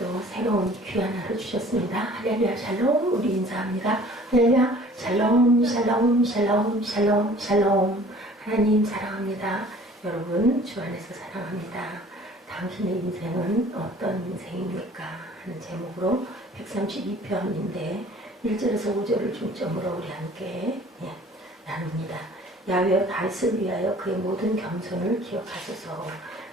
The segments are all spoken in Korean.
오늘도 새로운 귀한 하루 주셨습니다. 할렐루야 샬롬. 우리 인사합니다. 할렐루야 샬롬 샬롬 샬롬 샬롬 샬롬. 하나님 사랑합니다. 여러분 주 안에서 사랑합니다. 당신의 인생은 어떤 인생입니까? 하는 제목으로 132편인데 1절에서 5절을 중점으로 우리 함께 나눕니다. 야훼여 다윗을 위하여 그의 모든 겸손을 기억하소서.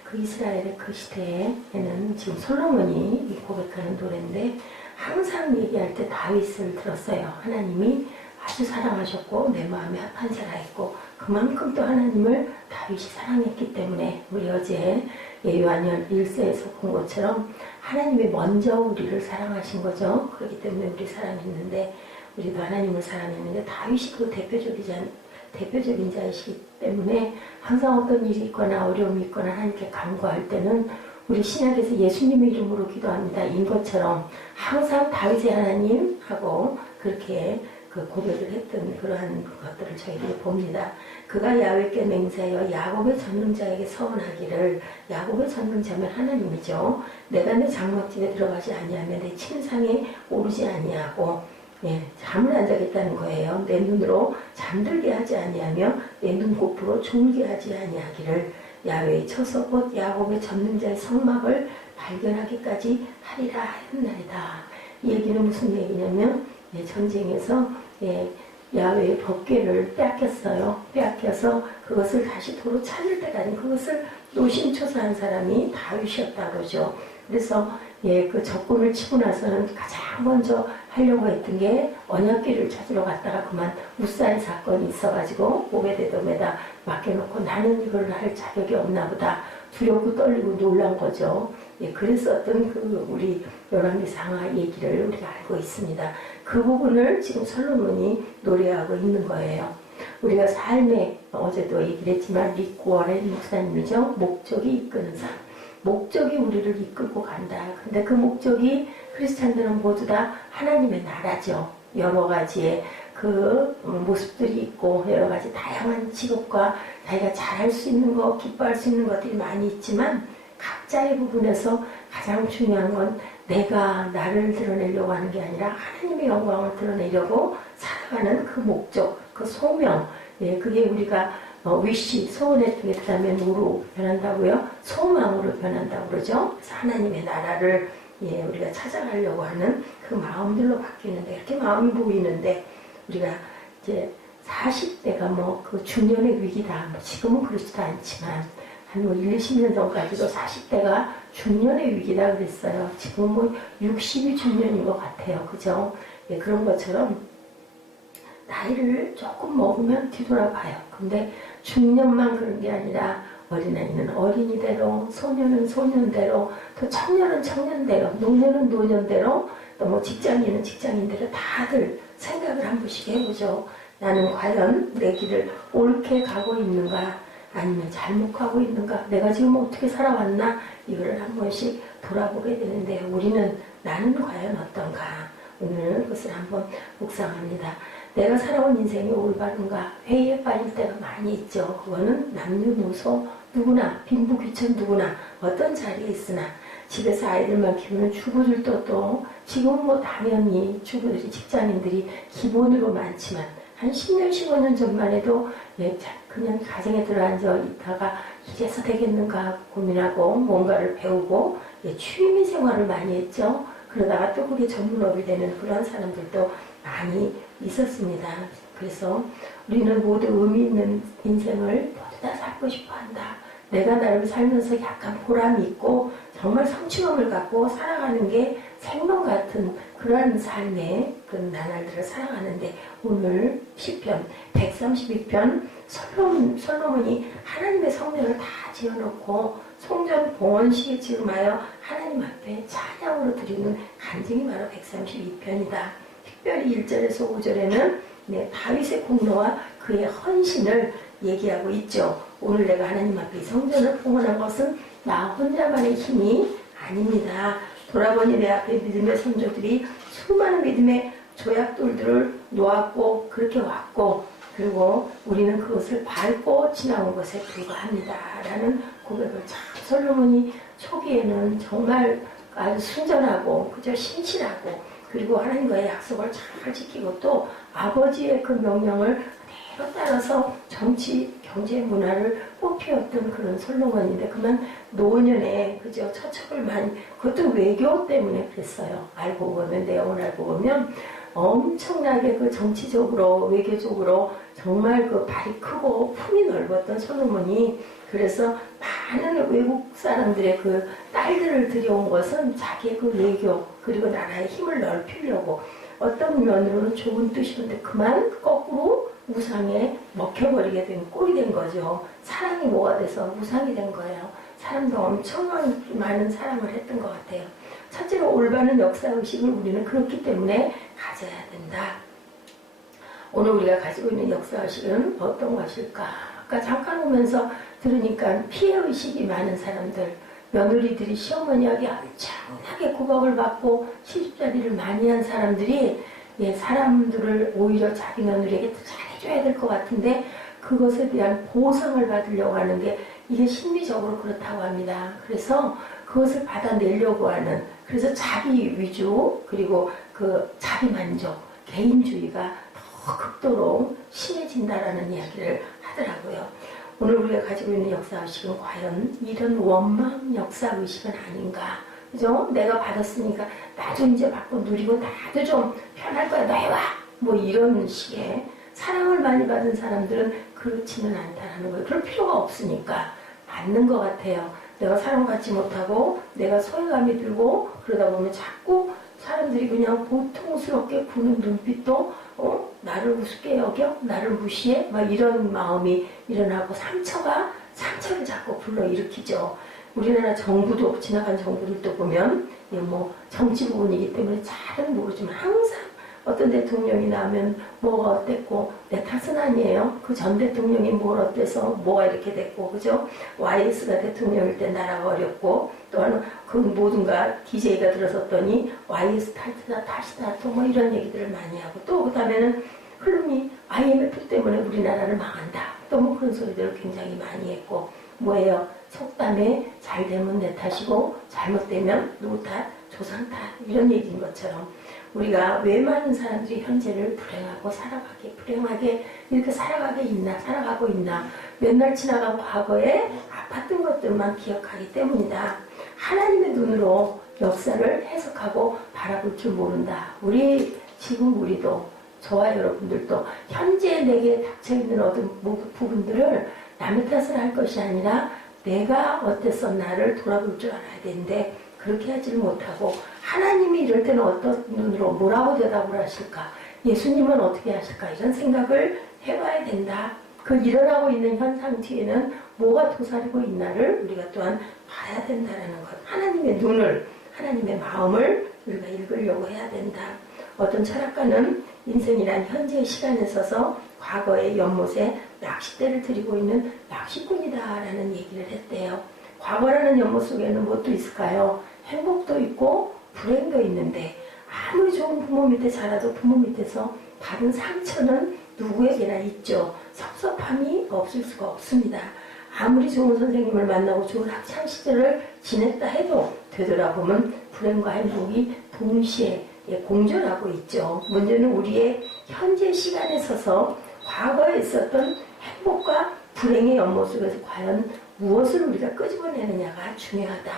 그 이스라엘의 그 시대에는 지금 솔로몬이 고백하는 노래인데 항상 얘기할 때 다윗을 들었어요. 하나님이 아주 사랑하셨고 내 마음에 합한 자라했고 그만큼 또 하나님을 다윗이 사랑했기 때문에 우리 어제 요한열 1세에서 본 것처럼 하나님이 먼저 우리를 사랑하신 거죠. 그렇기 때문에 우리 사랑했는데 우리도 하나님을 사랑했는데 다윗이 그 대표적인 자이시기 때문에 항상 어떤 일이 있거나 어려움이 있거나 하나님께 간구할 때는 우리 신약에서 예수님의 이름으로 기도합니다. 인 것처럼 항상 다윗의 하나님 하고 그렇게 그 고백을 했던 그러한 것들을 저희들이 봅니다. 그가 야훼께 맹세하여 야곱의 전능자에게 서원하기를, 야곱의 전능자면 하나님이죠. 내가 내 장막집에 들어가지 아니하며 내 침상에 오르지 아니하고 잠을 안 자겠다는 거예요. 내 눈으로 잠들게 하지 아니하며 내 눈곱으로 졸게 하지 아니하기를 야훼의 처소 곧 야곱의 전능자의 성막을 발견하기까지 하리라 하였나이다. 이 얘기는 무슨 얘기냐면 전쟁에서 야훼의 법궤를 빼앗겼어요. 빼앗겨서 그것을 다시 도로 찾을 때까지 그것을 노심초사한 사람이 다윗이었다고 그러죠. 그래서 그 적군을 치고 나서는 가장 먼저 하려고 했던 게 언약궤를 찾으러 갔다가 그만 우사의 사건이 있어가지고 오베데돔에다 맡겨놓고 나는 이걸 할 자격이 없나 보다 두렵고 떨리고 놀란 거죠. 그랬었던 그 우리 열왕기상하 얘기를 우리가 알고 있습니다. 그 부분을 지금 솔로몬이 노래하고 있는 거예요. 우리가 삶에 어제도 얘기를 했지만 릭 워렌 목사님이죠. 목적이 이끄는 삶. 목적이 우리를 이끌고 간다. 근데 그 목적이 크리스찬들은 모두 다 하나님의 나라죠. 여러 가지의 그 모습들이 있고 여러 가지 다양한 직업과 자기가 잘할 수 있는 것, 기뻐할 수 있는 것들이 많이 있지만 각자의 부분에서 가장 중요한 건 내가 나를 드러내려고 하는 게 아니라 하나님의 영광을 드러내려고 살아가는 그 목적, 그 소명, 그게 우리가 위시, 소원의 중에 그다음에 뭐로 변한다고요? 소망으로 변한다고 그러죠. 그래서 하나님의 나라를 우리가 찾아가려고 하는 그 마음들로 바뀌는데 이렇게 마음이 보이는데 우리가 이제 40대가 뭐 그 중년의 위기다. 지금은 그렇지도 않지만 한 1, 20년 전까지도 40대가 중년의 위기다 그랬어요. 지금 뭐 60이 중년인 것 같아요. 그죠? 그런 것처럼 나이를 조금 먹으면 뒤돌아봐요. 근데 중년만 그런 게 아니라 어린아이는 어린이대로, 소년은 소년대로, 또 청년은 청년대로, 노년은 노년대로, 또 뭐 직장인은 직장인대로 다들 생각을 한 번씩 해보죠. 나는 과연 내 길을 옳게 가고 있는가 아니면 잘못 가고 있는가, 내가 지금 어떻게 살아왔나 이거를 한 번씩 돌아보게 되는데 우리는 나는 과연 어떤가, 오늘 그것을 한번 묵상합니다. 내가 살아온 인생이 올바른가, 회의에 빠질 때가 많이 있죠. 그거는 남녀노소 누구나, 빈부귀천 누구나 어떤 자리에 있으나 집에서 아이들만 키우는 주부들도 또 지금 뭐 당연히 주부들이, 직장인들이 기본으로 많지만 한 10년, 15년 전만 해도 그냥 가정에 들어앉아 있다가 이래서 되겠는가 고민하고 뭔가를 배우고 취미 생활을 많이 했죠. 그러다가 또 그게 전문업이 되는 그런 사람들도 많이 있었습니다. 그래서 우리는 모두 의미 있는 인생을 모두 다 살고 싶어 한다. 내가 나를 살면서 약간 보람이 있고 정말 성취감을 갖고 살아가는 게 생명 같은 그러한 삶의 그 나날들을 살아가는데 오늘 시편 132편 솔로몬이 하나님의 성전을 다 지어놓고 송전 봉헌시에 지음하여 하나님 앞에 찬양으로 드리는 간증이 바로 132편이다. 특별히 1절에서 5절에는 다윗의 공로와 그의 헌신을 얘기하고 있죠. 오늘 내가 하나님 앞에 성전을 봉헌한 것은 나 혼자만의 힘이 아닙니다. 돌아보니 내 앞에 믿음의 선조들이 수많은 믿음의 조약돌들을 놓았고 그렇게 왔고 그리고 우리는 그것을 밟고 지나온 것에 불과합니다. 라는 고백을 참 솔로몬이 초기에는 정말 아주 순전하고 그저 신실하고 그리고 하나님과의 약속을 잘 지키고 또 아버지의 그 명령을 그대로 따라서 정치, 경제, 문화를 꽃피웠던 그런 솔로몬인데 그만 노년에 그저 처척을 많이 그것도 외교 때문에 그랬어요. 알고 보면 내용을 알고 보면 엄청나게 그 정치적으로 외교적으로 정말 그 발이 크고 품이 넓었던 솔로몬이 그래서 많은 외국 사람들의 그 딸들을 들여온 것은 자기의 그 외교 그리고 나라의 힘을 넓히려고 어떤 면으로는 좋은 뜻이었는데 그만 거꾸로 우상에 먹혀버리게 된 꼴이 된 거죠. 사랑이 뭐가 돼서 우상이 된 거예요. 사람도 엄청 많은 사랑을 했던 것 같아요. 첫째로 올바른 역사의식을 우리는 그렇기 때문에 가져야 된다. 오늘 우리가 가지고 있는 역사의식은 어떤 것일까? 아까 잠깐 오면서 들으니까 피해의식이 많은 사람들, 며느리들이 시어머니에게 엄청나게 구박을 받고 시집살이를 많이 한 사람들이 사람들을 오히려 자기 며느리에게 더 잘해줘야 될 것 같은데 그것에 대한 보상을 받으려고 하는 게 이게 심리적으로 그렇다고 합니다. 그래서 그것을 받아내려고 하는 그래서 자기 위주 그리고 그 자기 만족, 개인주의가 더 극도로 심해진다라는 이야기를 하더라고요. 오늘 우리가 가지고 있는 역사의식은 과연 이런 원망 역사의식은 아닌가? 그죠? 내가 받았으니까 나도 이제 받고 누리고 나도 좀 편할 거야. 너 해와! 뭐 이런 식의 사랑을 많이 받은 사람들은 그렇지는 않다라는 거예요. 그럴 필요가 없으니까 받는 것 같아요. 내가 사랑받지 못하고 내가 소외감이 들고 그러다 보면 자꾸 사람들이 그냥 고통스럽게 구는 눈빛도 나를 우습게 여겨? 나를 무시해? 막 이런 마음이 일어나고 상처를 자꾸 불러일으키죠. 우리나라 정부도 지나간 정부들도 보면 뭐 정치 부분이기 때문에 잘은 모르지만 항상 어떤 대통령이 나면 뭐가 어땠고 내 탓은 아니에요. 그 전 대통령이 뭘 어때서 뭐가 이렇게 됐고 그죠? YS가 대통령일 때 나라가 어렵고 또한 그 모든가 DJ가 들어섰더니 YS 탓이다 또 뭐 이런 얘기들을 많이 하고 또 그다음에는 흘름이 IMF 때문에 우리나라를 망한다 또 뭐 그런 소리들을 굉장히 많이 했고 뭐예요? 속담에 잘 되면 내 탓이고 잘못되면 누구 탓? 조상 탓 이런 얘기인 것처럼 우리가 왜 많은 사람들이 현재를 불행하게 이렇게 살아가고 있나 몇 날 지나간 과거에 아팠던 것들만 기억하기 때문이다. 하나님의 눈으로 역사를 해석하고 바라볼 줄 모른다. 지금 우리도 저와 여러분들도 현재 내게 닥쳐있는 어떤 부분들을 남의 탓을 할 것이 아니라 내가 어땠었나를 돌아볼 줄 알아야 되는데 그렇게 하지를 못하고 하나님이 이럴 때는 어떤 눈으로 뭐라고 대답을 하실까? 예수님은 어떻게 하실까? 이런 생각을 해봐야 된다. 그 일어나고 있는 현상 뒤에는 뭐가 도사리고 있나를 우리가 또한 봐야 된다는 것. 하나님의 눈을, 하나님의 마음을 우리가 읽으려고 해야 된다. 어떤 철학가는 인생이란 현재의 시간에 서서 과거의 연못에 낚싯대를 들이고 있는 낚시꾼이다라는 얘기를 했대요. 과거라는 연못 속에는 무엇도 있을까요? 행복도 있고 불행도 있는데 아무리 좋은 부모 밑에 자라도 부모 밑에서 받은 상처는 누구에게나 있죠. 섭섭함이 없을 수가 없습니다. 아무리 좋은 선생님을 만나고 좋은 학창시절을 지냈다 해도 되돌아보면 불행과 행복이 동시에 공존하고 있죠. 문제는 우리의 현재 시간에 서서 과거에 있었던 행복과 불행의 연못 속에서 과연 무엇을 우리가 끄집어내느냐가 중요하다.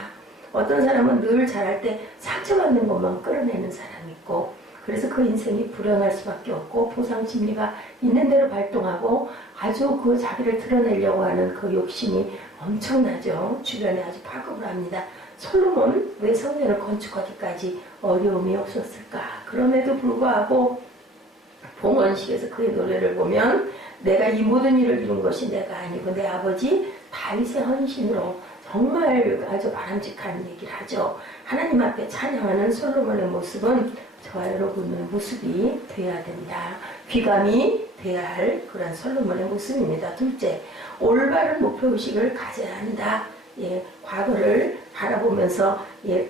어떤 사람은 늘 잘할 때 상처받는 것만 끌어내는 사람이 있고 그래서 그 인생이 불행할 수밖에 없고 보상심리가 있는 대로 발동하고 아주 그 자기를 드러내려고 하는 그 욕심이 엄청나죠. 주변에 아주 파급을 합니다. 솔로몬 왜 성전을 건축하기까지 어려움이 없었을까? 그럼에도 불구하고 봉헌식에서 그의 노래를 보면 내가 이 모든 일을 이룬 것이 내가 아니고 내 아버지 다윗의 헌신으로 정말 아주 바람직한 얘기를 하죠. 하나님 앞에 찬양하는 솔로몬의 모습은 저와 여러분의 모습이 되어야 된다. 귀감이 되어야 할 그런 솔로몬의 모습입니다. 둘째, 올바른 목표의식을 가져야 한다. 과거를 바라보면서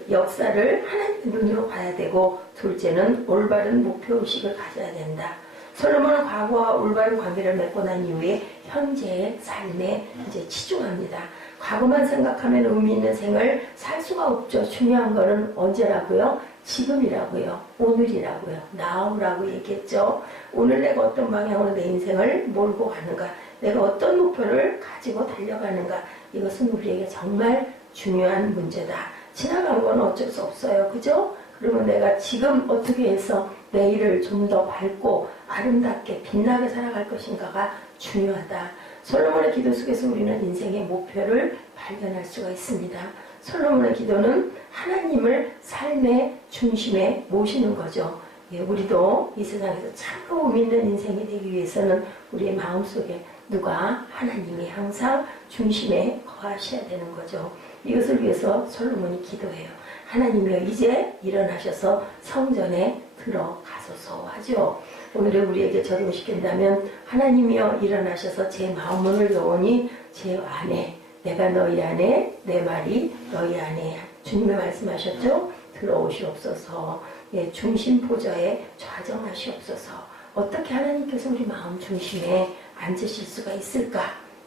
역사를 하나님의 눈으로 봐야 되고 둘째는 올바른 목표의식을 가져야 된다. 솔로몬은 과거와 올바른 관계를 맺고 난 이후에 현재의 삶에 이제 치중합니다. 과거만 생각하면 의미 있는 생을 살 수가 없죠. 중요한 거는 언제라고요? 지금이라고요. 오늘이라고요. now라고 얘기했죠. 오늘 내가 어떤 방향으로 내 인생을 몰고 가는가, 내가 어떤 목표를 가지고 달려가는가, 이것은 우리에게 정말 중요한 문제다. 지나간 건 어쩔 수 없어요. 그죠? 그러면 내가 지금 어떻게 해서 내일을 좀 더 밝고 아름답게 빛나게 살아갈 것인가가 중요하다. 솔로몬의 기도 속에서 우리는 인생의 목표를 발견할 수가 있습니다. 솔로몬의 기도는 하나님을 삶의 중심에 모시는 거죠. 예, 우리도 이 세상에서 참고 의미 있는 인생이 되기 위해서는 우리의 마음속에 누가 하나님이 항상 중심에 거하셔야 되는 거죠. 이것을 위해서 솔로몬이 기도해요. 하나님이여 이제 일어나셔서 성전에 들어가소서 하죠. 오늘의 우리에게 적용시킨다면 하나님이여 일어나셔서 제 마음문을 여오니 제 안에, 내가 너희 안에, 내 말이 너희 안에, 주님이 말씀하셨죠? 들어오시옵소서. 예, 중심 보좌에 좌정하시옵소서. 어떻게 하나님께서 우리 마음 중심에 앉으실 수가 있을까?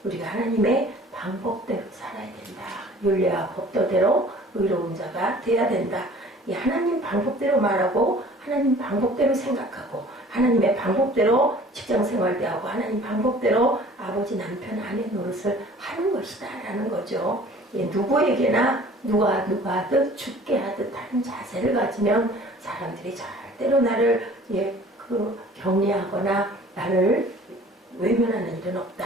우리가 하나님의 방법대로 살아야 된다. 율례와 법도대로 의로운 자가 돼야 된다. 예, 하나님 방법대로 말하고 하나님 방법대로 생각하고 하나님의 방법대로 직장생활도 하고 하나님 방법대로 아버지 남편 아내 노릇을 하는 것이다 라는 거죠. 예, 누구에게나 누가 하듯 죽게 하듯 하는 자세를 가지면 사람들이 절대로 나를 격리하거나 나를 외면하는 일은 없다.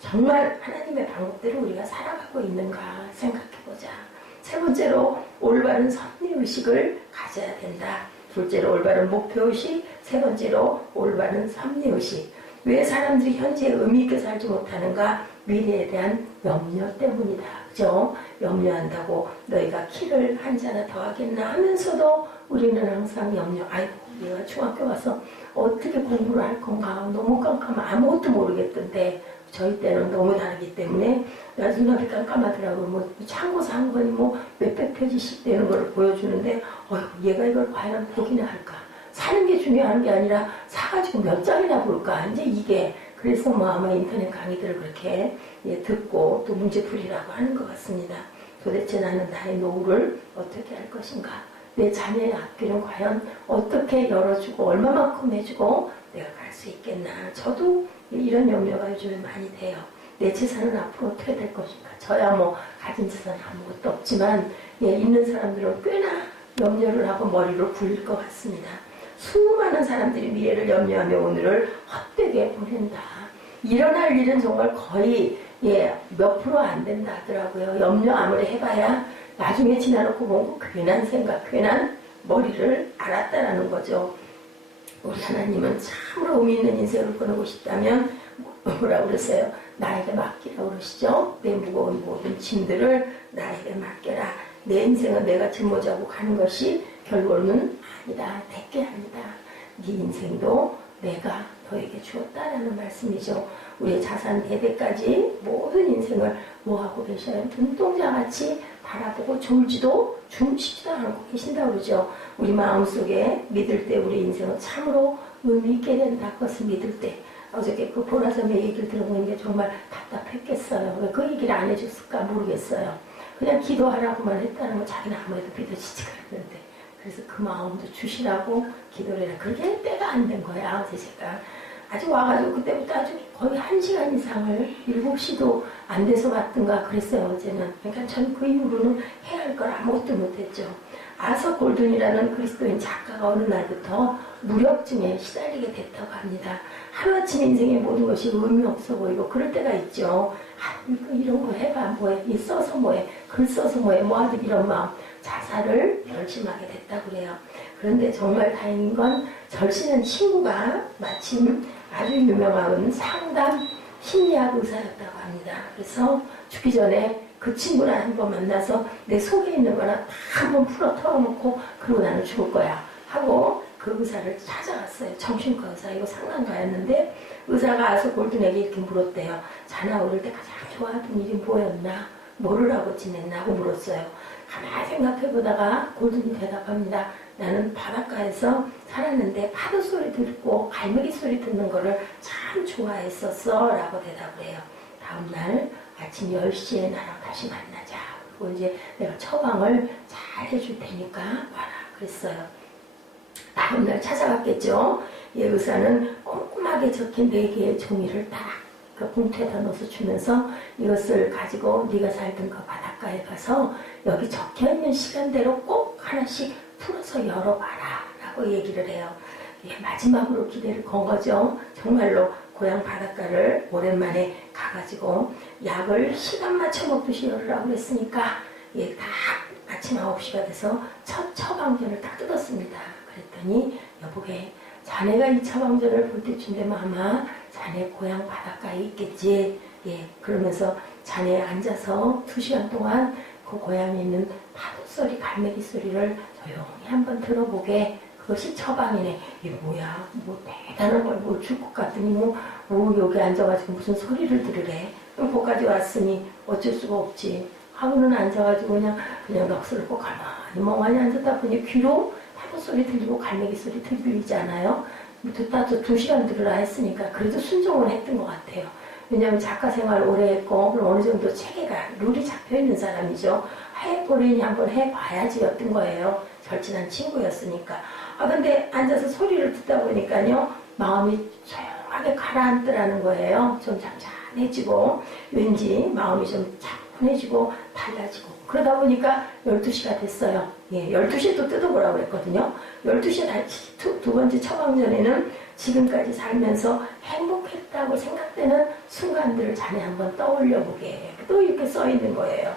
정말 하나님의 방법대로 우리가 살아가고 있는가 생각해보자. 세 번째로 올바른 섭리의식을 가져야 된다. 둘째로 올바른 목표의식, 세 번째로 올바른 섭리의식. 왜 사람들이 현재 의미 있게 살지 못하는가? 미래에 대한 염려 때문이다. 그죠? 염려한다고 너희가 키를 한 자나 더 하겠나 하면서도 우리는 항상 염려. 아이고 얘가 중학교 가서 어떻게 공부를 할 건가? 너무 깜깜하면 아무것도 모르겠던데 저희 때는 너무 다르기 때문에 눈앞이 깜깜하더라고요. 뭐 참고서 한 거니 뭐 몇백 페이지씩 되는 걸 보여주는데 얘가 이걸 과연 보기나 할까? 사는 게 중요한 게 아니라 사가지고 몇 장이나 볼까? 이제 이게 그래서 뭐 아마 인터넷 강의들을 그렇게 듣고 또 문제풀이라고 하는 것 같습니다. 도대체 나는 나의 노후를 어떻게 할 것인가? 내 자녀의 학교는 과연 어떻게 열어주고 얼마만큼 해주고 내가 갈 수 있겠나? 저도 이런 염려가 요즘에 많이 돼요. 내 재산은 앞으로 어떻게 될 것인가? 저야 뭐 가진 재산은 아무것도 없지만 있는 사람들은 꽤나 염려를 하고 머리를 굴릴 것 같습니다. 수많은 사람들이 미래를 염려하며 오늘을 헛되게 보낸다. 일어날 일은 정말 거의 몇 프로 안 된다 하더라고요. 염려 아무리 해봐야 나중에 지나놓고 보고 괜한 생각, 괜한 머리를 알았다라는 거죠. 우리 하나님은 참으로 의미 있는 인생을 보내고 싶다면 뭐라고 그러세요? 나에게 맡기라고 그러시죠? 내 무거운 모든 짐들을 나에게 맡겨라. 내 인생은 내가 짊어지고 가는 것이 결론은 아니다. 대개 아니다. 네 인생도 내가 너에게 주었다라는 말씀이죠. 우리의 자산 대대까지 모든 인생을 뭐하고 계셔요? 눈동자같이 바라보고 졸지도 주무시지도 않고 계신다고 그러죠. 우리 마음속에 믿을 때 우리 인생은 참으로 의미 있게 된다. 그것을 믿을 때. 어저께 그 보라섬의 얘기를 들어보니까 정말 답답했겠어요. 왜 그 얘기를 안 해줬을까 모르겠어요. 그냥 기도하라고만 했다는 건 자기는 아무래도 믿어지지가 않는데 그래서 그 마음도 주시라고 기도를 해라. 그게 때가 안 된 거야. 어제 제가 아주 와가지고 그때부터 아주 거의 1시간 이상을 7시도 안 돼서 왔던가 그랬어요. 어제는. 그러니까 전 그 이후로는 해야 할 걸 아무것도 못했죠. 아서 골든이라는 그리스도인 작가가 어느 날부터 무력증에 시달리게 됐다고 합니다. 하루아침 인생의 모든 것이 의미 없어 보이고 그럴 때가 있죠. 이런 거 해봐 뭐해, 이 써서 뭐해, 글 써서 뭐해, 뭐하든 이런 마음. 자살을 결심하게 됐다고 그래요. 그런데 정말 다행인 건 절친한 친구가 마침 아주 유명한 상담 심리학 의사였다고 합니다. 그래서 죽기 전에 그 친구랑 한번 만나서 내 속에 있는 거나 다 한번 풀어 털어놓고 그러고 나는 죽을 거야 하고 그 의사를 찾아갔어요. 정신과 의사, 이거 상담가였는데 의사가 아서 골든에게 이렇게 물었대요. 자나 어릴 때 가장 좋아하던 일이 뭐였나? 뭐를 하고 지냈나? 하고 물었어요. 가만히 생각해보다가 골든이 대답합니다. 나는 바닷가에서 살았는데 파도 소리 듣고 갈매기 소리 듣는 거를 참 좋아했었어 라고 대답을 해요. 다음날 아침 10시에 나랑 다시 만나자. 그리고 이제 내가 처방을 잘 해줄 테니까 와라 그랬어요. 다음날 찾아갔겠죠. 예, 의사는 꼼꼼하게 적힌 4개의 종이를 딱 그 봉투에다 넣어서 주면서 이것을 가지고 네가 살던 그 바닷가에 가서 여기 적혀있는 시간대로 꼭 하나씩 풀어서 열어봐라 라고 얘기를 해요. 예, 마지막으로 기대를 건 거죠. 정말로 고향 바닷가를 오랜만에 가가지고 약을 시간 맞춰 먹듯이 열으라고 그랬으니까 예, 딱 아침 9시가 돼서 첫 처방전을 딱 뜯었습니다. 그랬더니 여보게 자네가 이 처방전을 볼 때쯤 되면 아마 자네 고향 바닷가에 있겠지. 예, 그러면서 자네 앉아서 2시간 동안 그 고향에 있는 파도 소리, 갈매기 소리를 조용히 한번 들어보게. 그것이 처방이네. 이게 뭐야? 뭐 대단한 걸 뭐 줄 것 같더니 뭐 여기 앉아가지고 무슨 소리를 들으래. 그럼 거기까지 왔으니 어쩔 수가 없지. 하고는 앉아가지고 그냥 넋을 꼭 가만히 멍하니 앉았다 보니 귀로 파도 소리 들리고 갈매기 소리 들리지 않아요? 듣다 또 2시간 들으라 했으니까 그래도 순종을 했던 것 같아요. 왜냐하면 작가 생활 오래 했고 그럼 어느 정도 체계가 룰이 잡혀있는 사람이죠. 해보려니 한번 해봐야지였던 거예요. 절친한 친구였으니까. 근데 앉아서 소리를 듣다 보니까요 마음이 조용하게 가라앉더라는 거예요. 좀 잠잠해지고 왠지 마음이 좀 차분해지고 달라지고 그러다 보니까 12시가 됐어요. 예, 12시에 또 뜯어보라고 했거든요. 12시에 다시 두 번째 처방전에는 지금까지 살면서 행복했다고 생각되는 순간들을 자네 한번 떠올려보게. 또 이렇게 써있는 거예요.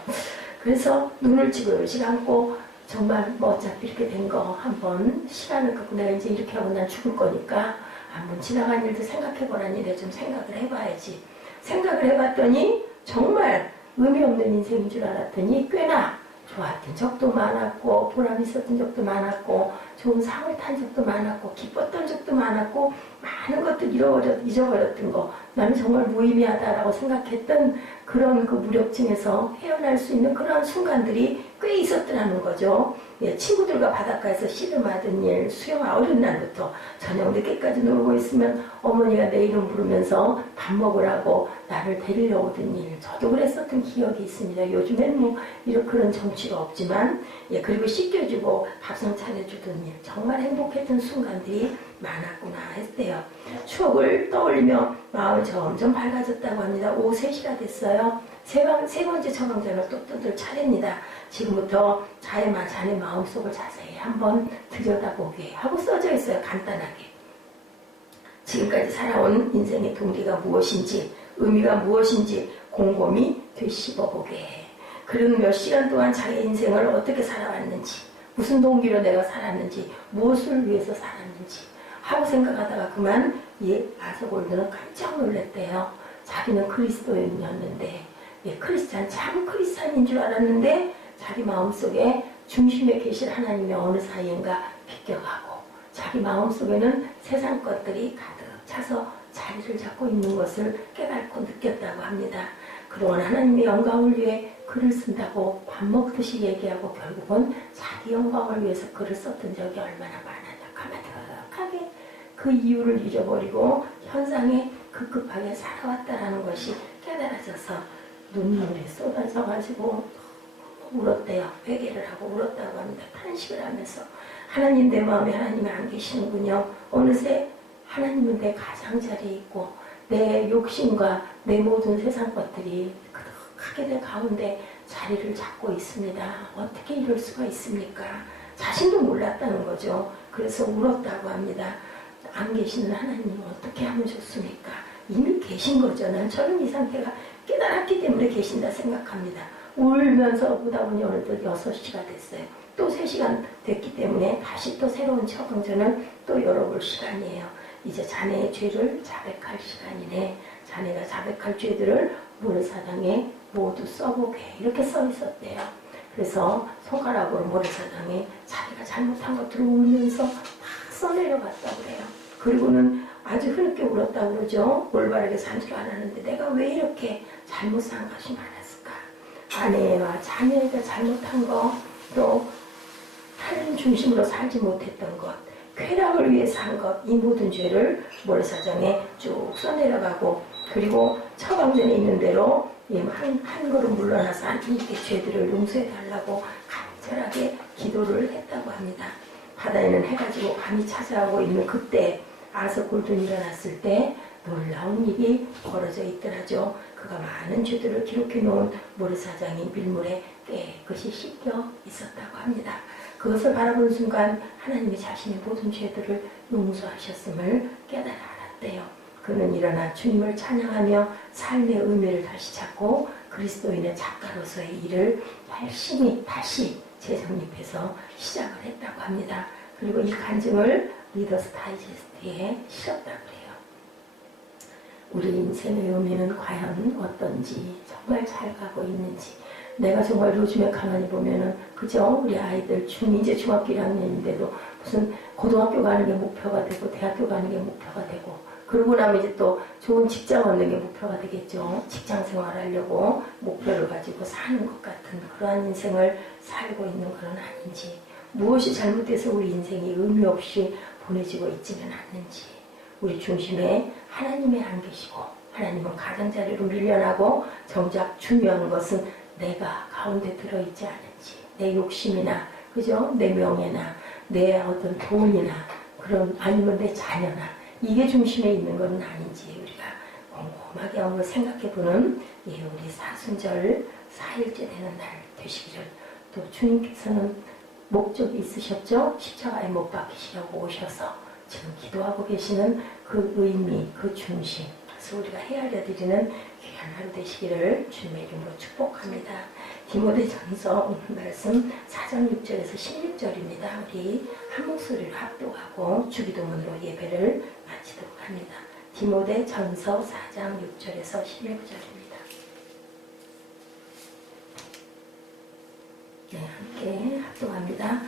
그래서 눈을 지그시 감고 정말 뭐 어차피 이렇게 된 거 한번 시간을 갖고 내가 이제 이렇게 하고 난 죽을 거니까 한번 지나간 일도 생각해보라니 내가 좀 생각을 해봐야지. 생각을 해봤더니 정말 의미 없는 인생인 줄 알았더니 꽤나 좋았던 적도 많았고 보람 있었던 적도 많았고 좋은 상을 탄 적도 많았고 기뻤던 적도 많았고 많은 것들 잊어버렸던 거 나는 정말 무의미하다라고 생각했던 그런 그 무력증에서 헤어날 수 있는 그런 순간들이 꽤 있었더라는 거죠. 예, 친구들과 바닷가에서 씨름하던 일, 수영 어린 날부터 저녁 늦게까지 놀고 있으면 어머니가 내 이름 부르면서 밥 먹으라고 나를 데리러 오던 일, 저도 그랬었던 기억이 있습니다. 요즘엔 뭐 이런 그런 정치가 없지만, 예, 그리고 씻겨주고 밥상 차려주던 일, 정말 행복했던 순간들이 많았구나 했대요. 추억을 떠올리며 마음이 점점 밝아졌다고 합니다. 오후 3시가 됐어요. 세 번째 처방전을 또 뜯을 차례입니다. 지금부터 자네 마음속을 자세히 한번 들여다보게 하고 써져 있어요. 간단하게. 지금까지 살아온 인생의 동기가 무엇인지, 의미가 무엇인지 곰곰이 되씹어보게. 그리고 몇 시간 동안 자기 인생을 어떻게 살아왔는지, 무슨 동기로 내가 살았는지, 무엇을 위해서 살았는지 하고 생각하다가 그만 아서골드는 깜짝 놀랐대요. 자기는 그리스도인이었는데, 참 크리스찬인 줄 알았는데 자기 마음속에 중심에 계신 하나님의 어느 사이인가 비껴가고 자기 마음속에는 세상 것들이 가득 차서 자리를 잡고 있는 것을 깨닫고 느꼈다고 합니다. 그동안 하나님의 영광을 위해 글을 쓴다고 밥 먹듯이 얘기하고 결국은 자기 영광을 위해서 글을 썼던 적이 얼마나 많았나. 가만하게 그 이유를 잊어버리고 현상에 급급하게 살아왔다라는 것이 깨달아져서 눈물이 쏟아져가지고 울었대요. 회개를 하고 울었다고 합니다. 탄식을 하면서 하나님 내 마음에 하나님이 안 계시는군요. 어느새 하나님은 내 가장자리에 있고 내 욕심과 내 모든 세상 것들이 그득하게 내 가운데 자리를 잡고 있습니다. 어떻게 이럴 수가 있습니까? 자신도 몰랐다는 거죠. 그래서 울었다고 합니다. 안 계시는 하나님은 어떻게 하면 좋습니까? 이미 계신 거죠. 난 저는 이 상태가 깨달았기 때문에 계신다 생각합니다. 울면서 보다 보니 어느덧 6시가 됐어요. 또 3시간 됐기 때문에 다시 또 새로운 처방전을 또 열어볼 시간이에요. 이제 자네의 죄를 자백할 시간이네. 자네가 자백할 죄들을 모래사장에 모두 써보게. 이렇게 써 있었대요. 그래서 손가락으로 모래사장에 자기가 잘못한 것들을 울면서 다 써내려갔다고 그래요. 그리고는 아주 흐느껴 울었다고 그러죠. 올바르게 살지도 않았는데 내가 왜 이렇게 잘못 산 것이 많았을까. 아내와 자녀가 잘못한 것, 또 타인 중심으로 살지 못했던 것, 쾌락을 위해서 한 것, 이 모든 죄를 모래사장에 쭉 써내려가고 그리고 처방전에 있는 대로 한 걸음 물러나서 하나님께 죄들을 용서해 달라고 간절하게 기도를 했다고 합니다. 바다에는 해가 지고 밤이 찾아오고 있는 그때 아서 골든이 일어났을 때 놀라운 일이 벌어져 있더라죠. 그가 많은 죄들을 기록해 놓은 모래사장인 밀물에 깨끗이 씻겨 있었다고 합니다. 그것을 바라보는 순간 하나님이 자신의 모든 죄들을 용서하셨음을 깨달아 알았대요. 그는 일어나 주님을 찬양하며 삶의 의미를 다시 찾고 그리스도인의 작가로서의 일을 열심히 다시 재정립해서 시작을 했다고 합니다. 그리고 이 간증을 리더스 다이제스트에 실었다고 해요. 우리 인생의 의미는 과연 어떤지, 정말 잘 가고 있는지, 내가 정말 요즘에 가만히 보면은 그죠? 우리 아이들 이제 중학교 1학년인데도 무슨 고등학교 가는 게 목표가 되고 대학교 가는 게 목표가 되고 그러고 나면 이제 또 좋은 직장 얻는 게 목표가 되겠죠. 직장 생활하려고 목표를 가지고 사는 것 같은 그러한 인생을 살고 있는 건 아닌지, 무엇이 잘못돼서 우리 인생이 의미 없이 보내지고 있지는 않는지, 우리 중심에 하나님이 안 계시고 하나님은 가장자리로 밀려나고 정작 중요한 것은 내가 가운데 들어있지 않은지, 내 욕심이나 그죠? 내 명예나 내 어떤 돈이나 그런 아니면 내 자녀나 이게 중심에 있는 건 아닌지 우리가 곰곰하게 한번 생각해보는 우리 사순절 4일째 되는 날 되시기를. 또 주님께서는 목적이 있으셨죠? 십자가에 못 박히시려고 오셔서 지금 기도하고 계시는 그 의미, 그 중심, 그래서 우리가 헤아려드리는 귀한 하루 되시기를 주님의 이름으로 축복합니다. 디모데전서 말씀 4장 6절에서 16절입니다. 우리 한 목소리로 합독하고 주기도문으로 예배를 마치도록 합니다. 디모데전서 4장 6절에서 16절입니다. 네, 함께 합독합니다.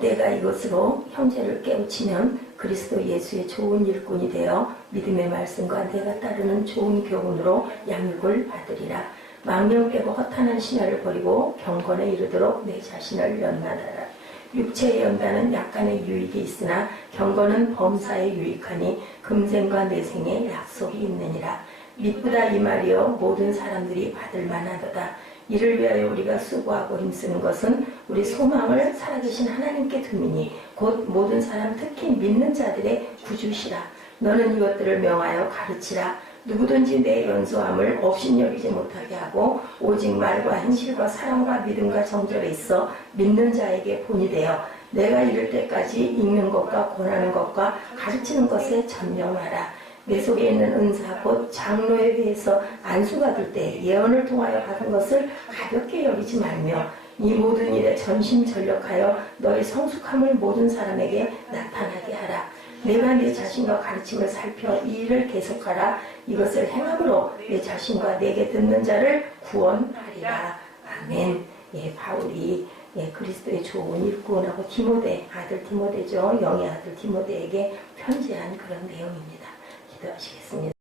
내가 이것으로 형제를 깨우치면 그리스도 예수의 좋은 일꾼이 되어 믿음의 말씀과 내가 따르는 좋은 교훈으로 양육을 받으리라. 망령 빼고 허탄한 신화를 버리고 경건에 이르도록 내 자신을 연단하라. 육체의 연단은 약간의 유익이 있으나 경건은 범사에 유익하니 금생과 내생에 약속이 있느니라. 미쁘다 이 말이여 모든 사람들이 받을 만하도다. 이를 위하여 우리가 수고하고 힘쓰는 것은 우리 소망을 살아계신 하나님께 둠이니 곧 모든 사람 특히 믿는 자들의 구주시라. 너는 이것들을 명하여 가르치라. 누구든지 내 연소함을 업신여기지 못하게 하고 오직 말과 행실과 사랑과 믿음과 정절에 있어 믿는 자에게 본이 되어 내가 이를 때까지 읽는 것과 권하는 것과 가르치는 것에 전념하라. 내 속에 있는 은사 곧 장로에 대해서 안수가 될 때 예언을 통하여 받은 것을 가볍게 여기지 말며 이 모든 일에 전심전력하여 너의 성숙함을 모든 사람에게 나타나게 하라. 내가 내 자신과 가르침을 살펴 이 일을 계속하라. 이것을 행함으로 내 자신과 내게 듣는 자를 구원하리라. 아멘. 바울이 그리스도의 좋은 일꾼하고 아들 디모데죠. 영의 아들 디모데에게 편지한 그런 내용입니다. 기도하시겠습니다.